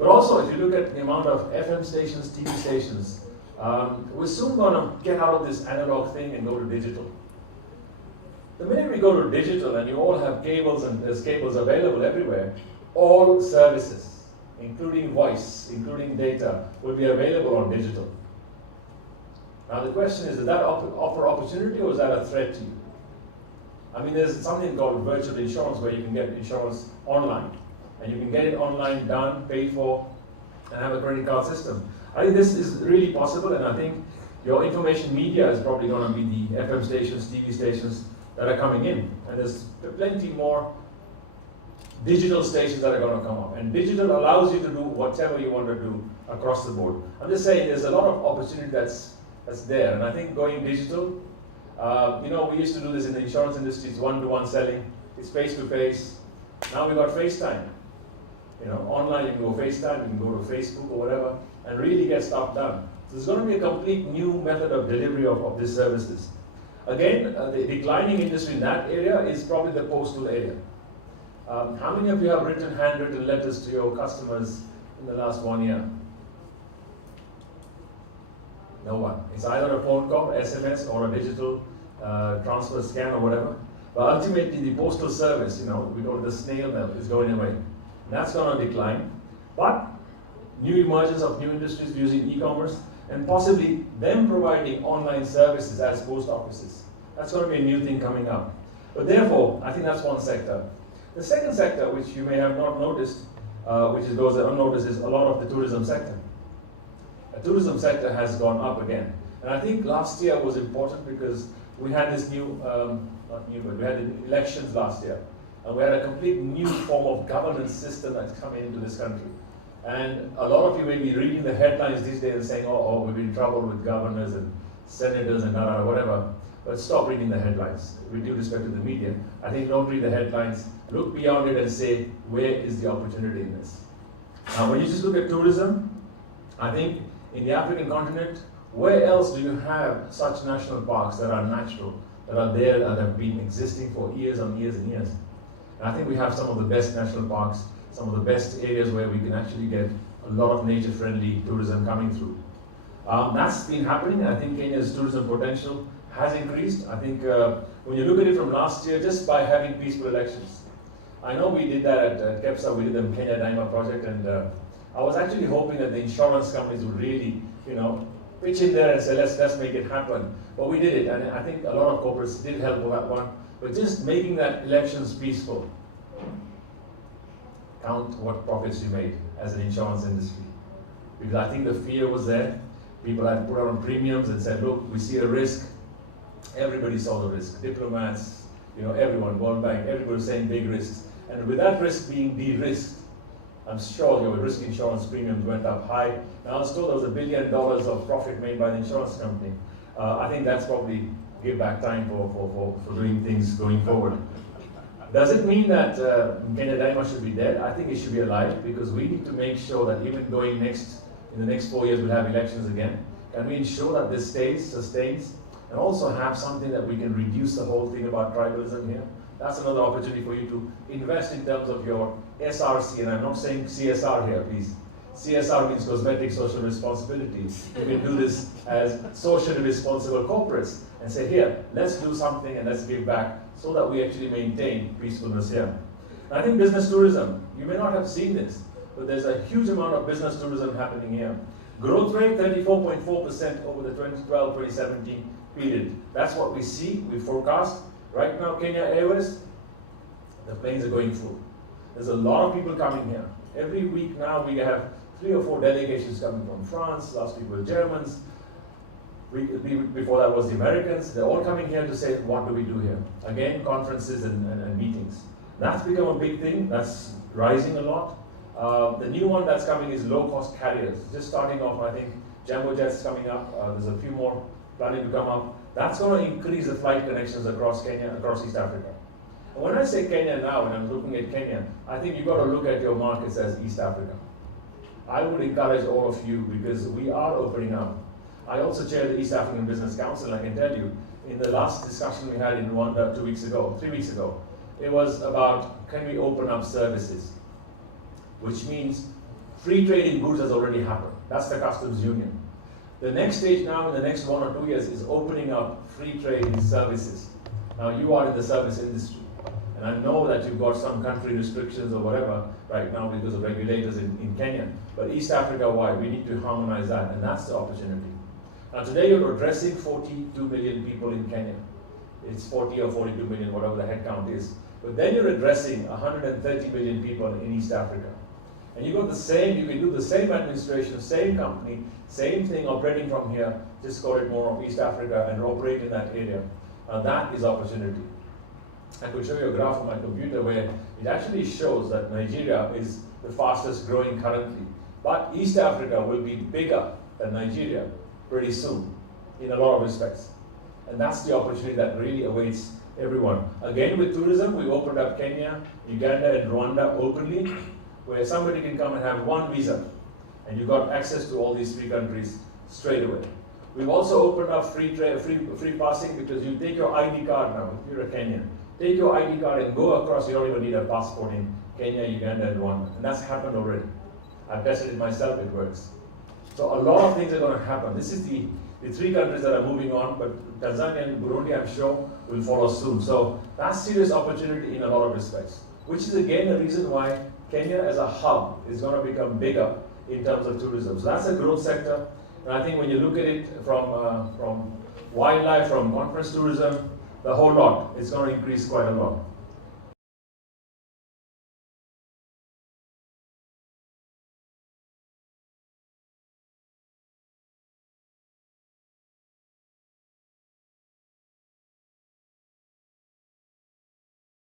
But also, if you look at the amount of FM stations, TV stations, we're soon going to get out of this analog thing and go to digital. The minute we go to digital and you all have cables and there's cables available everywhere, all services, including voice, including data, will be available on digital. Now the question is, does that offer opportunity or is that a threat to you? I mean, there's something called virtual insurance where you can get insurance online. And you can get it online, done, paid for, and have a credit card system. I think this is really possible, and I think your information media is probably going to be the FM stations, TV stations that are coming in. And there's plenty more digital stations that are going to come up. And digital allows you to do whatever you want to do across the board. I'm just saying there's a lot of opportunity that's there. And I think going digital, we used to do this in the insurance industry, it's one-to-one selling, it's face-to-face. Now we've got FaceTime. Online you can go FaceTime, you can go to Facebook or whatever, and really get stuff done. So there's going to be a complete new method of delivery of these services. Again, the declining industry in that area is probably the postal area. How many of you have written handwritten letters to your customers in the last 1 year? No one. It's either a phone call, SMS, or a digital transfer scan or whatever. But ultimately, the postal service, we go to the snail mail, is going away. And that's going to decline. But new emergence of new industries using e-commerce and possibly them providing online services as post offices. That's going to be a new thing coming up. But therefore, I think that's one sector. The second sector, which you may have not noticed, which is goes unnoticed, is a lot of the tourism sector. The tourism sector has gone up again. And I think last year was important because we had this new, but we had elections last year. And we had a complete new form of governance system that's coming into this country. And a lot of you may be reading the headlines these days and saying, oh, we've been in trouble with governors and senators and whatever. But stop reading the headlines. With due respect to the media, I think don't read the headlines. Look beyond it and say, where is the opportunity in this? Now, when you just look at tourism, I think in the African continent, where else do you have such national parks that are natural, that are there, that have been existing for years and years and years? And I think we have some of the best national parks, some of the best areas where we can actually get a lot of nature-friendly tourism coming through. That's been happening. I think Kenya's tourism potential has increased. I think when you look at it from last year, just by having peaceful elections. I know we did that at KEPSA, we did the Kenya Daima project, and I was actually hoping that the insurance companies would really, pitch in there and say, let's make it happen. But we did it, and I think a lot of corporates did help with that one. But just making that elections peaceful. Count what profits you made as an insurance industry. Because I think the fear was there. People had put on premiums and said, look, we see a risk. Everybody saw the risk. Diplomats, everyone, World Bank, everybody was saying big risks. And with that risk being de-risked, I'm sure your risk insurance premiums went up high. Now I was told there was $1 billion of profit made by the insurance company. I think that's probably give back time for doing things going forward. Does it mean that Kenya Daima should be dead? I think it should be alive because we need to make sure that even in the next 4 years we'll have elections again. Can we ensure that this sustains, and also have something that we can reduce the whole thing about tribalism here? That's another opportunity for you to invest in terms of your SRC, and I'm not saying CSR here, please. CSR means cosmetic social responsibility. You can do this as socially responsible corporates and say, here, let's do something and let's give back so that we actually maintain peacefulness here. And I think business tourism, you may not have seen this, but there's a huge amount of business tourism happening here. Growth rate 34.4% over the 2012-2017 period. That's what we see, we forecast. Right now, Kenya Airways, the planes are going full. There's a lot of people coming here. Every week now we have 3 or 4 delegations coming from France, last week were Germans, before that was the Americans. They're all coming here to say, what do we do here? Again, conferences and meetings. That's become a big thing, that's rising a lot. The new one that's coming is low-cost carriers. Just starting off, I think, Jumbo Jet's coming up, there's a few more planning to come up. That's going to increase the flight connections across Kenya, across East Africa. And when I say Kenya now, and I'm looking at Kenya, I think you've got to look at your markets as East Africa. I would encourage all of you because we are opening up. I also chair the East African Business Council. I can tell you, in the last discussion we had in 3 weeks ago, it was about can we open up services, which means Free trade in goods has already happened. That's the customs union. The next stage now, in the next 1 or 2 years, is opening up free trade in services. Now, you are in the service industry, and I know that you've got some country restrictions or whatever right now because of regulators in Kenya, but East Africa-wide, we need to harmonize that, and that's the opportunity. Now, today you're addressing 42 million people in Kenya. It's 40 or 42 million, whatever the head count is. But then you're addressing 130 million people in East Africa. And you got the same, you can do the same administration, same company, same thing operating from here, just call it more of East Africa and operate in that area. That is opportunity. I could show you a graph on my computer where it actually shows that Nigeria is the fastest growing currently. But East Africa will be bigger than Nigeria pretty soon, in a lot of respects. And that's the opportunity that really awaits everyone. Again, with tourism, we opened up Kenya, Uganda, and Rwanda openly, where somebody can come and have one visa, and you got access to all these 3 countries straight away. We've also opened up free passing because you take your ID card now, if you're a Kenyan. Take your ID card and go across, you don't even need a passport in Kenya, Uganda, and Rwanda. And that's happened already. I've tested it myself, it works. So a lot of things are going to happen. This is the 3 countries that are moving on, but Tanzania and Burundi, I'm sure, will follow soon. So that's serious opportunity in a lot of respects, which is again the reason why Kenya as a hub is going to become bigger in terms of tourism. So that's a growth sector. And I think when you look at it from wildlife, from conference tourism, the whole lot, it's going to increase quite a lot.